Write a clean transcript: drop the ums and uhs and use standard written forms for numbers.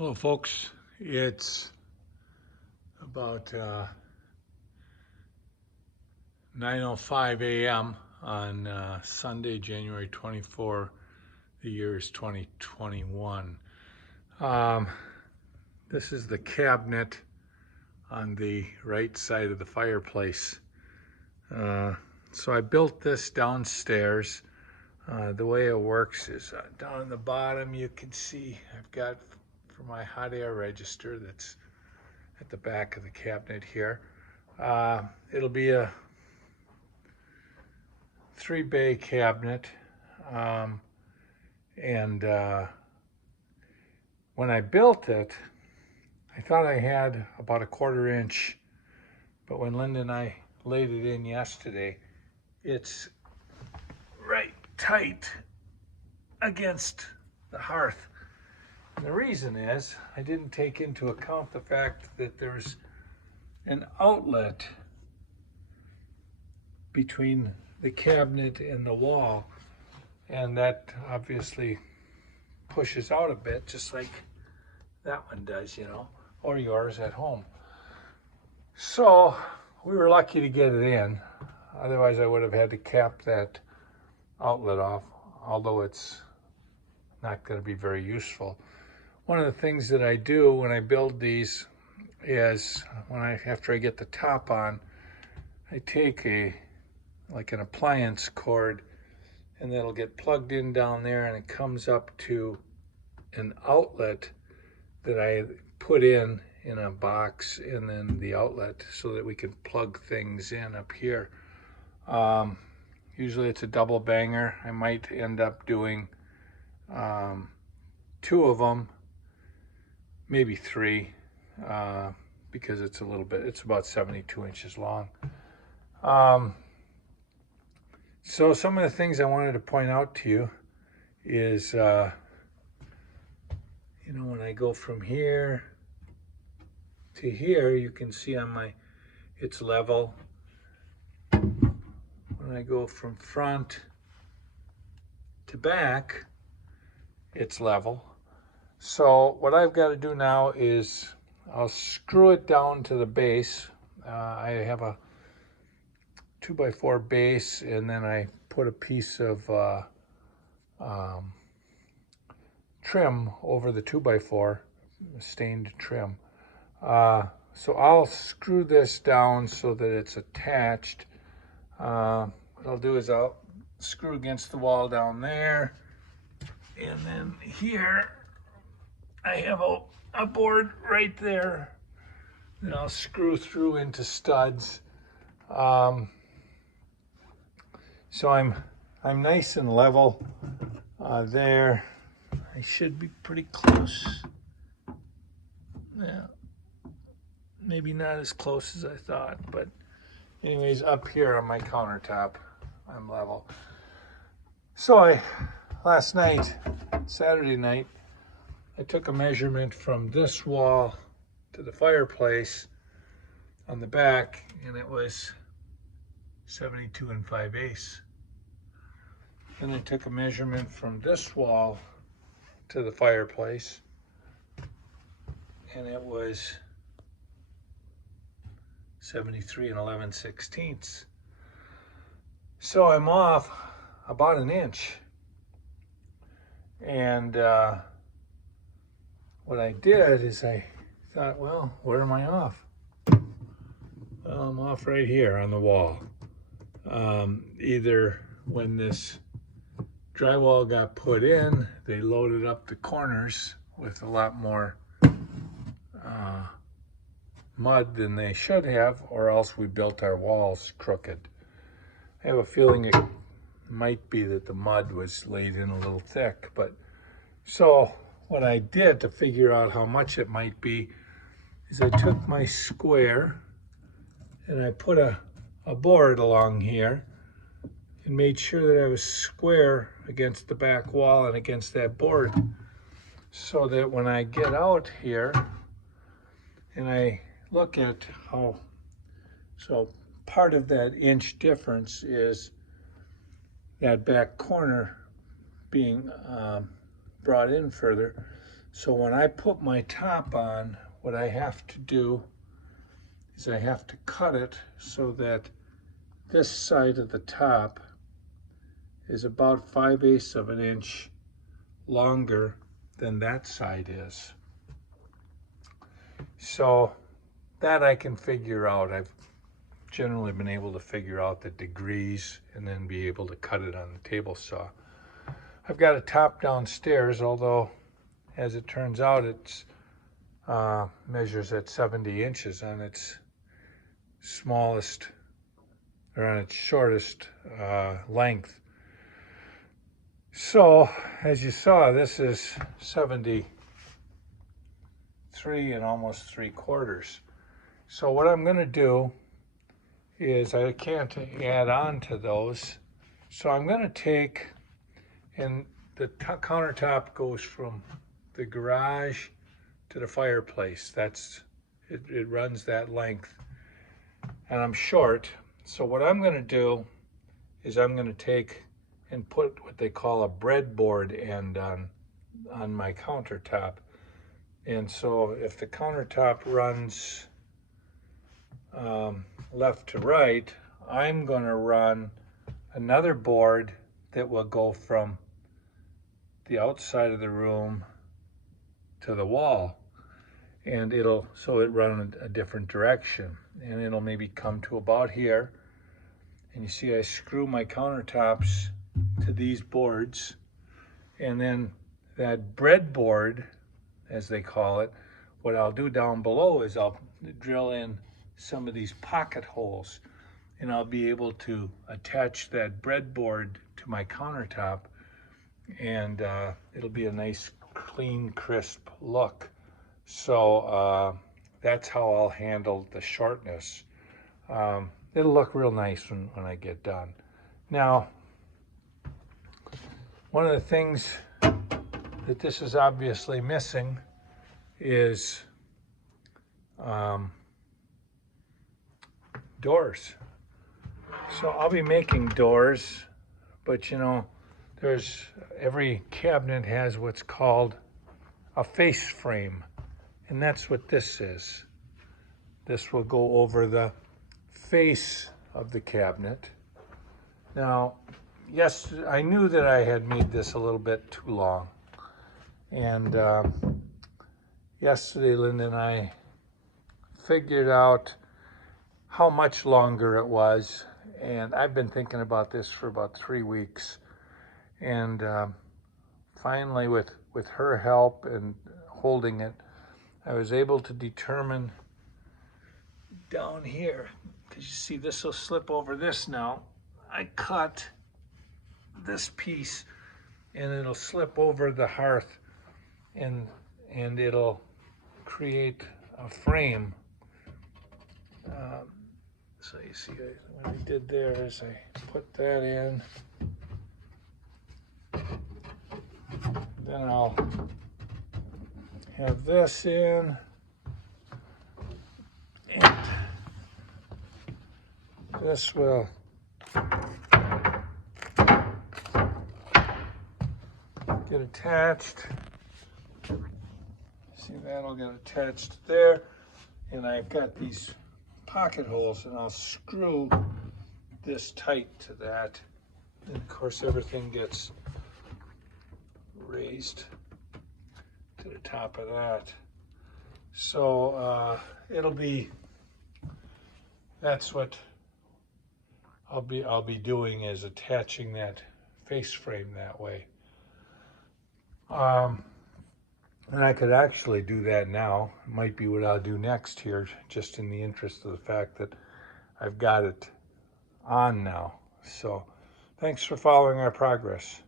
Hello folks, it's about 9:05 a.m. on Sunday, January 24. The year is 2021. This is the cabinet on the right side of the fireplace. So I built this downstairs. The way it works is down in the bottom you can see I've got for my hot air register that's at the back of the cabinet here. It'll be a 3-bay cabinet, and when I built it, I thought I had about a 1/4 inch, but when Linda and I laid it in yesterday, it's right tight against the hearth. And the reason is I didn't take into account the fact that there's an outlet between the cabinet and the wall, and that obviously pushes out a bit, just like that one does, or yours at home. So we were lucky to get it in. Otherwise I would have had to cap that outlet off, although it's not going to be very useful. One of the things that I do when I build these is after I get the top on, I take like an appliance cord, and that'll get plugged in down there, and it comes up to an outlet that I put in a box, and then the outlet so that we can plug things in up here. Usually it's a double banger. I might end up doing 2 of them, maybe 3, because it's about 72 inches long. So some of the things I wanted to point out to you is, when I go from here to here, you can see it's level. When I go from front to back, it's level. So what I've got to do now is I'll screw it down to the base. I have a 2x4 base, and then I put a piece of trim over the 2x4, stained trim. So I'll screw this down so that it's attached. What I'll do is I'll screw against the wall down there, and then here I have a board right there that I'll screw through into studs. So I'm nice and level there. I should be pretty close. Yeah, maybe not as close as I thought, but anyways, up here on my countertop, I'm level. So last night, Saturday night, I took a measurement from this wall to the fireplace on the back, and it was 72 5/8. Then I took a measurement from this wall to the fireplace, and it was 73 11/16. So I'm off about 1 inch. And what I did is I thought, well, where am I off? Well, I'm off right here on the wall. Either when this drywall got put in, they loaded up the corners with a lot more mud than they should have, or else we built our walls crooked. I have a feeling it might be that the mud was laid in a little thick, but so what I did to figure out how much it might be is I took my square and I put a board along here and made sure that I was square against the back wall and against that board, so that when I get out here and I look at so part of that inch difference is that back corner being brought in further. So when I put my top on, what I have to do is I have to cut it so that this side of the top is about 5/8 of an inch longer than that side is. So that I can figure out. I've generally been able to figure out the degrees and then be able to cut it on the table saw. I've got a top downstairs, although as it turns out it's measures at 70 inches on its smallest, or on its shortest length. So as you saw, this is 73 and almost 3/4. So what I'm going to do is, I can't add on to those, so I'm going to take, and the countertop goes from the garage to the fireplace. It runs that length, and I'm short. So what I'm going to do is I'm going to take and put what they call a breadboard end on my countertop. And so if the countertop runs left to right, I'm going to run another board that will go from the outside of the room to the wall, and it run a different direction, and it'll maybe come to about here. And you see I screw my countertops to these boards, and then that breadboard, as they call it, what I'll do down below is I'll drill in some of these pocket holes, and I'll be able to attach that breadboard to my countertop, and it'll be a nice, clean, crisp look. So that's how I'll handle the shortness. It'll look real nice when I get done. Now, one of the things that this is obviously missing is doors. So I'll be making doors, but you know, every cabinet has what's called a face frame, and that's what this is. This will go over the face of the cabinet. Now, yes, I knew that I had made this a little bit too long, and yesterday Linda and I figured out how much longer it was, and I've been thinking about this for about 3 weeks, and finally with her help and holding it, I was able to determine down here, because you see this will slip over this now. I cut this piece and it'll slip over the hearth, and it'll create a frame. So you see what I did there is I put that in, then I'll have this in, and this will get attached. See, that'll get attached there, and I've got these pocket holes, and I'll screw this tight to that, and of course everything gets raised to the top of that. So that's what I'll be doing, is attaching that face frame that way. And I could actually do that now. It might be what I'll do next here, just in the interest of the fact that I've got it on now. So thanks for following our progress.